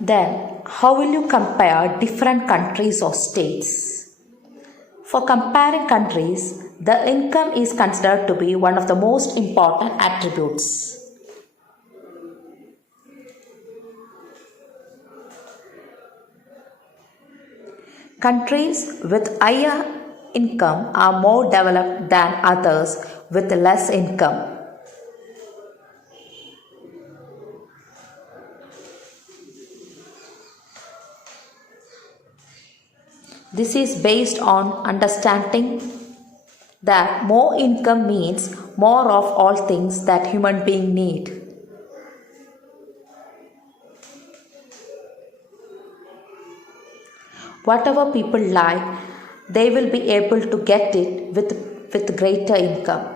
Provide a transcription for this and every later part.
Then, how will you compare different countries or states? For comparing countries, the income is considered to be one of the most important attributes. Countries with higher income are more developed than others with less income. This is based on understanding that more income means more of all things that human beings need. Whatever people like, they will be able to get it with greater income.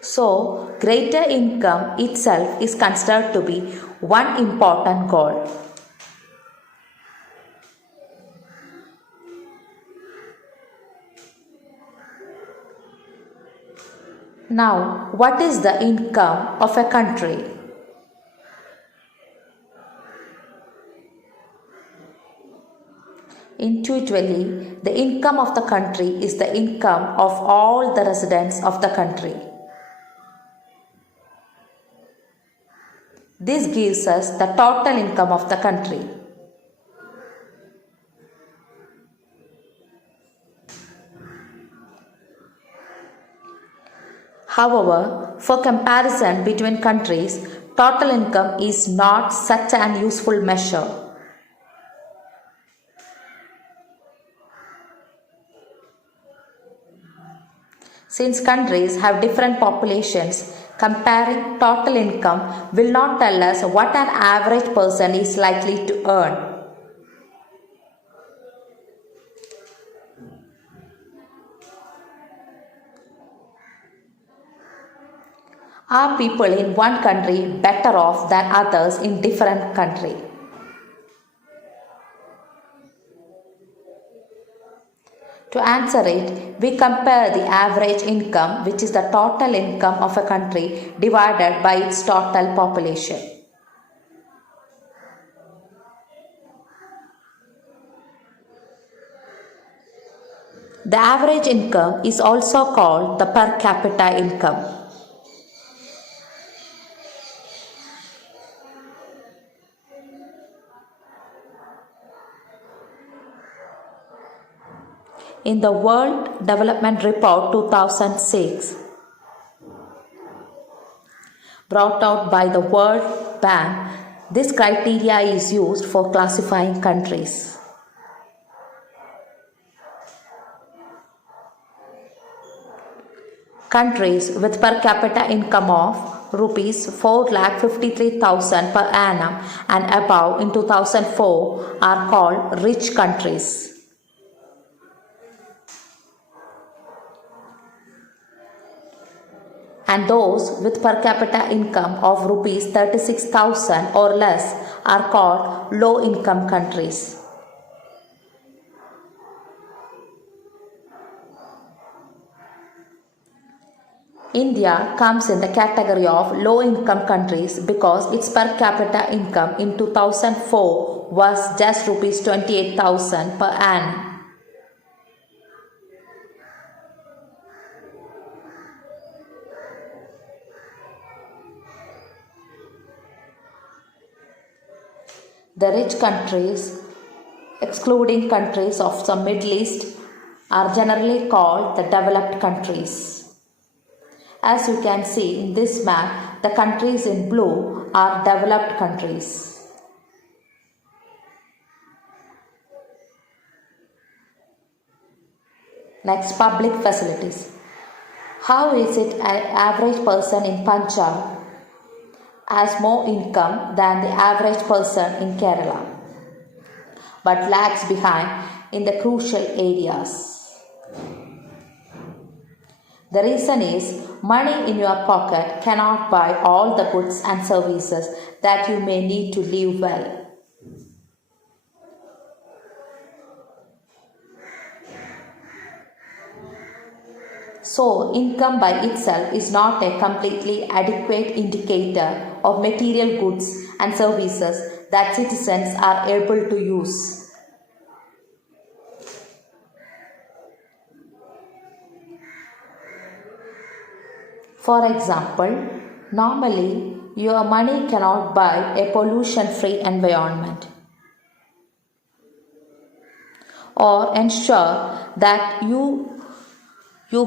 So, greater income itself is considered to be one important goal. Now, what is the income of a country? Intuitively, the income of the country is the income of all the residents of the country. This gives us the total income of the country. However, for comparison between countries, total income is not such an useful measure. Since countries have different populations, comparing total income will not tell us what an average person is likely to earn. Are people in one country better off than others in different countries? To answer it, we compare the average income, which is the total income of a country divided by its total population. The average income is also called the per capita income. In the World Development Report 2006, brought out by the World Bank, this criteria is used for classifying countries. Countries with per capita income of rupees 4,53,000 per annum and above in 2004 are called rich countries. And those with per capita income of rupees 36,000 or less are called low income countries. India comes in the category of low income countries because its per capita income in 2004 was just rupees 28,000 per annum. The rich countries, excluding countries of the Middle East, are generally called the developed countries. As you can see in this map, the countries in blue are developed countries. Next, public facilities. How is it an average person in Punjab has more income than the average person in Kerala, but lags behind in the crucial areas? The reason is money in your pocket cannot buy all the goods and services that you may need to live well. So, income by itself is not a completely adequate indicator of material goods and services that citizens are able to use. For example, normally your money cannot buy a pollution-free environment or ensure that you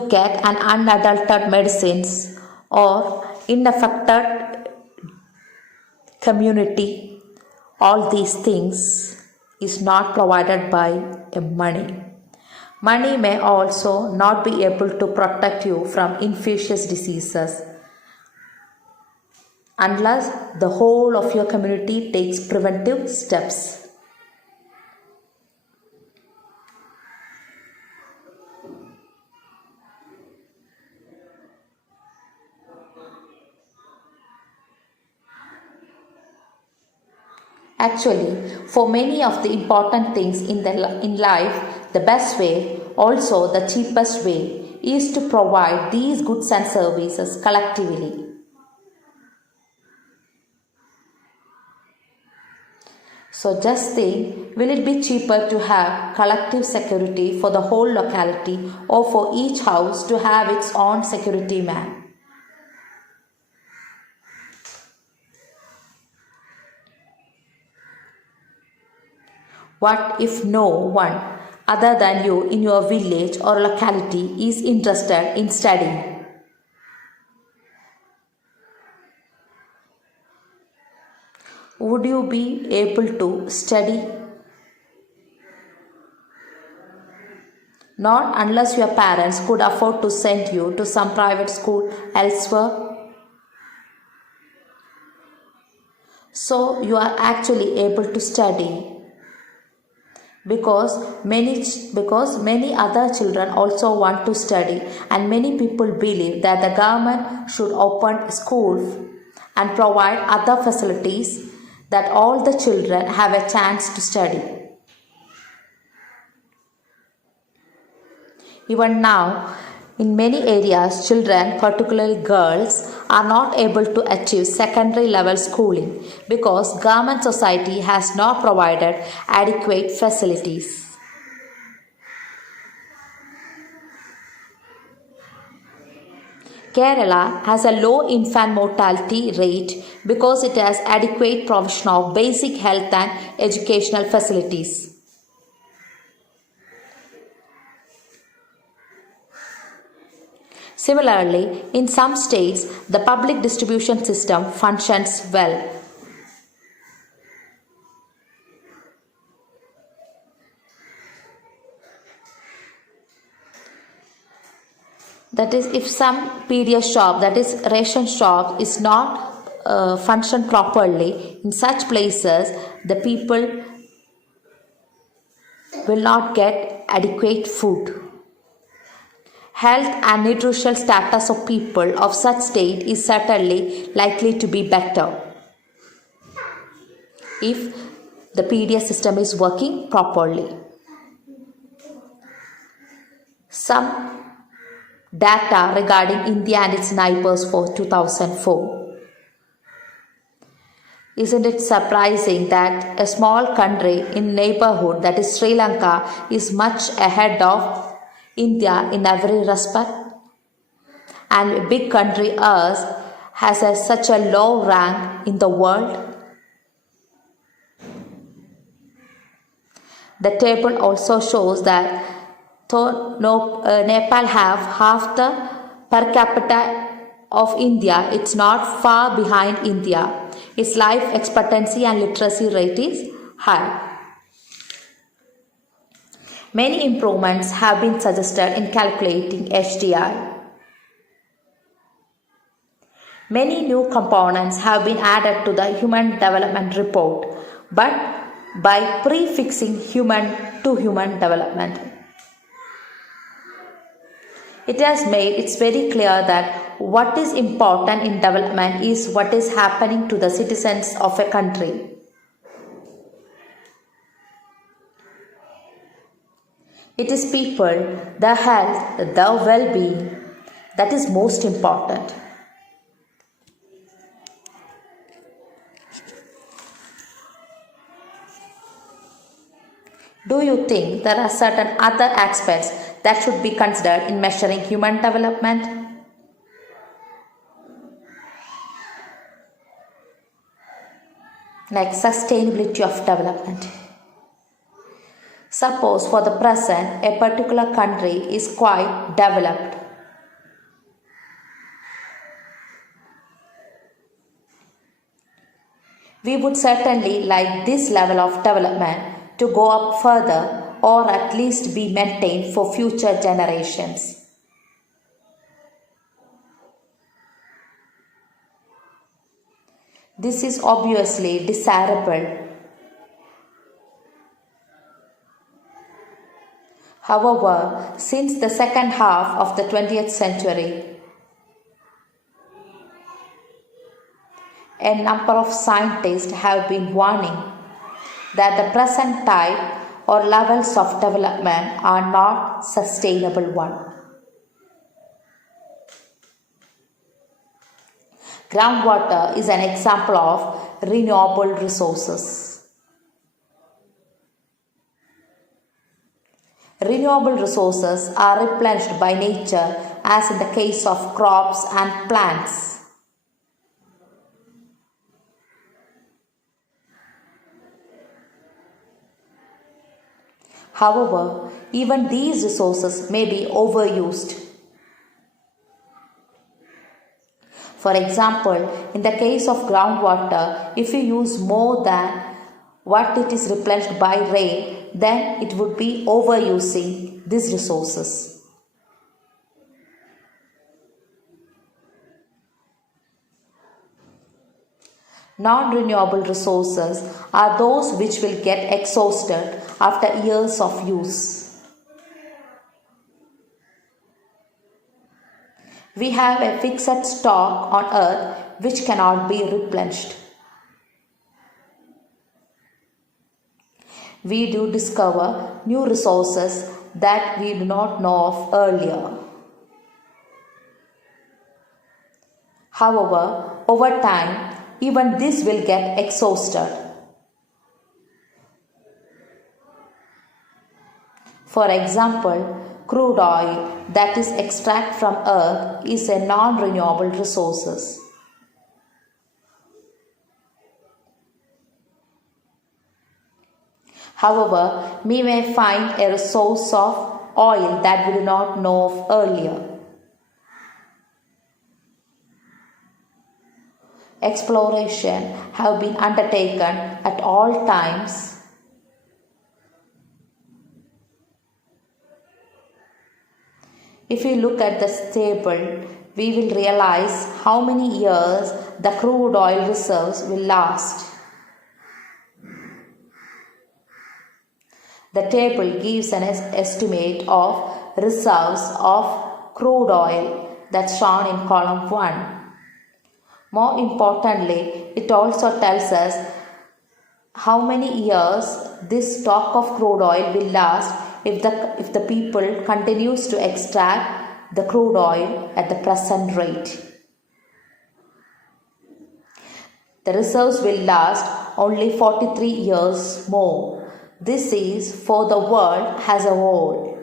get an unadulterated medicines or unaffected community. All these things is not provided by money. Money may also not be able to protect you from infectious diseases unless the whole of your community takes preventive steps. Actually, for many of the important things in life, the best way, also the cheapest way, is to provide these goods and services collectively. So just think, will it be cheaper to have collective security for the whole locality or for each house to have its own security man? What if no one other than you in your village or locality is interested in studying? Would you be able to study? Not unless your parents could afford to send you to some private school elsewhere. So you are actually able to study because many other children also want to study, and many people believe that the government should open schools and provide other facilities that all the children have a chance to study. Even now, in many areas, children, particularly girls, are not able to achieve secondary level schooling because government society has not provided adequate facilities. Kerala has a low infant mortality rate because it has adequate provision of basic health and educational facilities. Similarly, in some states, the public distribution system functions well. That is, if some PDS shop, that is ration shop, is not function properly, in such places, the people will not get adequate food. Health and nutritional status of people of such state is certainly likely to be better if the PDS system is working properly. Some data regarding India and its neighbors for 2004. Isn't it surprising that a small country in neighborhood, that is Sri Lanka, is much ahead of India in every respect? And a big country ours has such a low rank in the world? The table also shows that though Nepal have half the per capita of India, it's not far behind India. Its life expectancy and literacy rate is high. Many improvements have been suggested in calculating HDI. Many new components have been added to the Human Development Report, but by prefixing human to human development. It has made it very clear that what is important in development is what is happening to the citizens of a country. It is people, their health, their well-being, That is most important. Do you think there are certain other aspects that should be considered in measuring human development? Like sustainability of development. Suppose for the present a particular country is quite developed. We would certainly like this level of development to go up further or at least be maintained for future generations. This is obviously desirable. However, since the second half of the 20th century, a number of scientists have been warning that the present type or levels of development are not sustainable one. Groundwater is an example of renewable resources. Renewable resources are replenished by nature, as in the case of crops and plants. However, even these resources may be overused. For example, in the case of groundwater, if you use more than what it is replenished by rain, then it would be overusing these resources. Non-renewable resources are those which will get exhausted after years of use. We have a fixed stock on earth which cannot be replenished. We do discover new resources that we do not know of earlier. However, over time, even this will get exhausted. For example, crude oil that is extracted from earth is a non-renewable resource. However, we may find a resource of oil that we do not know of earlier. Exploration have been undertaken at all times. If we look at this table, we will realize how many years the crude oil reserves will last. The table gives an estimate of reserves of crude oil that's shown in column 1. More importantly, it also tells us how many years this stock of crude oil will last if the people continues to extract the crude oil at the present rate. The reserves will last only 43 years more. This is for the world as a whole.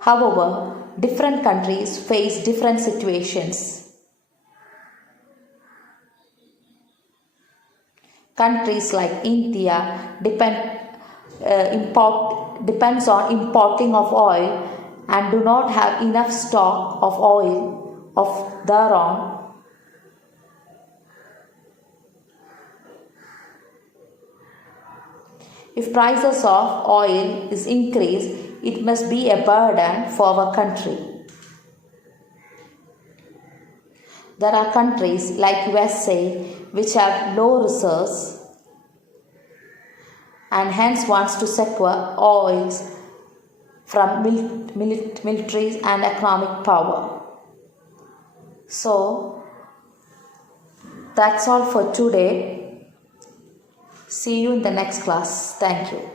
However, different countries face different situations. Countries like India depends on importing of oil and do not have enough stock of oil of their own. If prices of oil is increased, it must be a burden for our country. There are countries like USA which have low reserves and hence wants to secure oils from military and economic power. So that's all for today. See you in the next class. Thank you.